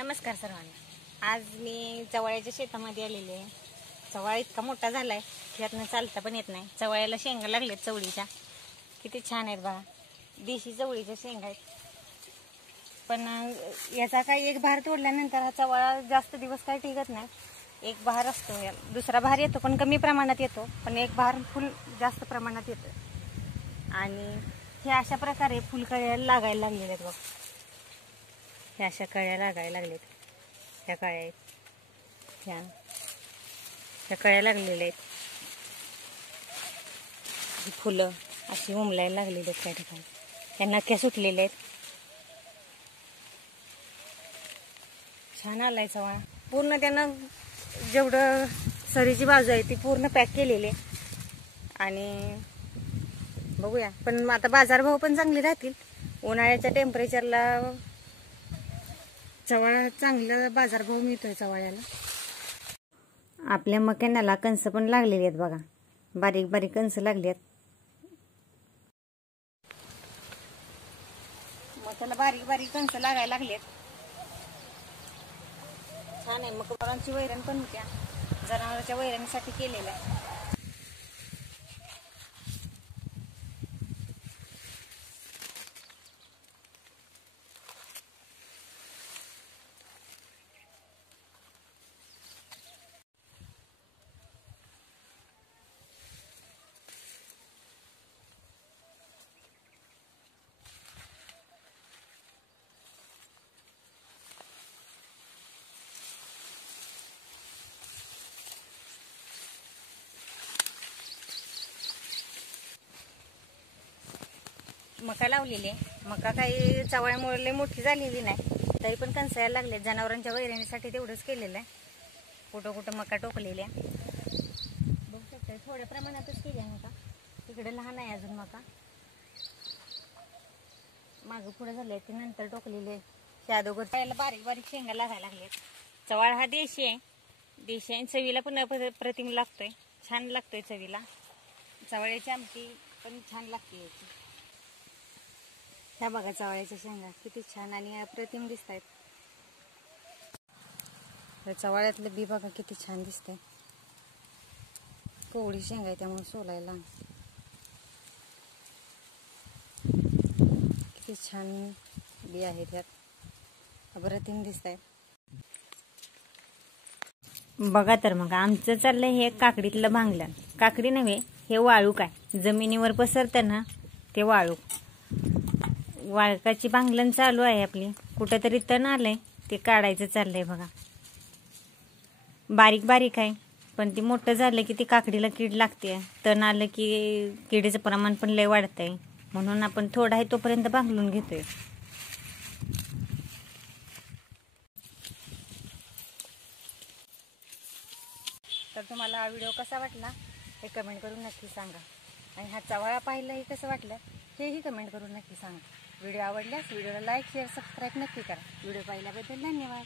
नमस्कार सर्वांना। आज मी चवळ्याच्या शेतामध्ये आलेले आहे। चवळा इतका मोठा झालाय की यातनं चालता पण येत नाही। चवळ्याला शेंगा लागलेत चवळीच्या, किती छान आहेत बघा। देशी चवळीच्या शेंगा आहेत, पण याचा काही एक बहार तोडल्यानंतर हा चवळा जास्त दिवस काही टिकत नाही। एक बहार असतो, दुसरा बहार येतो पण कमी प्रमाणात येतो, पण एक बहार फुल जास्त प्रमाणात येतं। आणि हे अशा प्रकारे फुलकळ्या लागायला लागलेले आहेत बघ। ह्या अशा कळ्या लागायला लागलेत, ह्या कळ्या आहेत, ह्या कळ्या लागलेल्या आहेत। ही फुलं अशी उमलायला लागलेली आहेत त्या ठिकाणी, त्या नख्या सुटलेल्या आहेत। छान आलाय चवळा, पूर्ण त्यानं जेवढं सरीची बाजू आहे ती पूर्ण पॅक केलेली आहे। आणि बघूया, पण आता बाजारभाव पण चांगले राहतील। उन्हाळ्याच्या टेम्परेचरला चवळा चांगला बाजारभाव मिळतोय चवळ्याला। आपल्या मक्याला कंस पण लागलेली आहेत बघा, बारीक बारीक कंस लागली आहेत। मक्याला बारीक बारीक कंस लागायला लागलेत। छान आहे। मकरांची वैरण पण होत्या, जनावरांच्या वैरणीसाठी केलेल्या आहे। मका लावलेली आहे, मका काही चवळ्यामुळे लई मोठी झालेली नाही, तरी पण कंसायला लागले। जनावरांच्या वैरणीसाठी तेवढंच केलेलं आहे। कुठं कुठं मका टोकलेल्या बघू शकता, थोड्या प्रमाणातच केली आहे मका। तिकडे लहान आहे अजून मका, मागं पुढे झाले ते नंतर टोकलेले। त्या अगोदर त्याला बारीक बारीक शेंगा लागायला लागले। चवळा हा देशी आहे, देशी आहे, चवीला पण अप्रतिम लागतोय, छान लागतोय चवीला। चवळ्याची आमटी पण छान लागते याची। ह्या बघा चवळ्याच्या शेंगा किती छान आणि अप्रतिम दिसत आहेत। चवळ्यातलं बी बघा किती छान दिसतंय, कोवळी शेंगा आहे त्यामुळे सोलायला किती छान बी आहेत, ह्यात अप्रतिम दिसत आहेत। बघा तर मग आमचं चाललंय हे काकडीतलं भांगलं, काकडी नव्हे हे वाळूक आहे, जमिनीवर पसरतं ना ते वाळूक। वाळकाची भांगलन चालू आहे आपली, कुठंतरी तण आलंय ते काढायचं चाललंय बघा। बारीक बारीक आहे, पण ती मोठं झालं की ती काकडीला कीड लागते, तण आलं की किडीचं प्रमाण पण लय वाढतंय, म्हणून आपण थोडा आहे तोपर्यंत भांगलून घेतोय। तर तुम्हाला हा व्हिडिओ कसा वाटला हे कमेंट करून नक्की सांगा, आणि हा चवळा पाहिला हे कसं वाटलं हेही कमेंट करून नक्की सांगा। व्हिडिओ आवडल्यास व्हिडिओला लाईक शेअर सबस्क्राईब नक्की करा। व्हिडिओ पाहिल्याबद्दल धन्यवाद।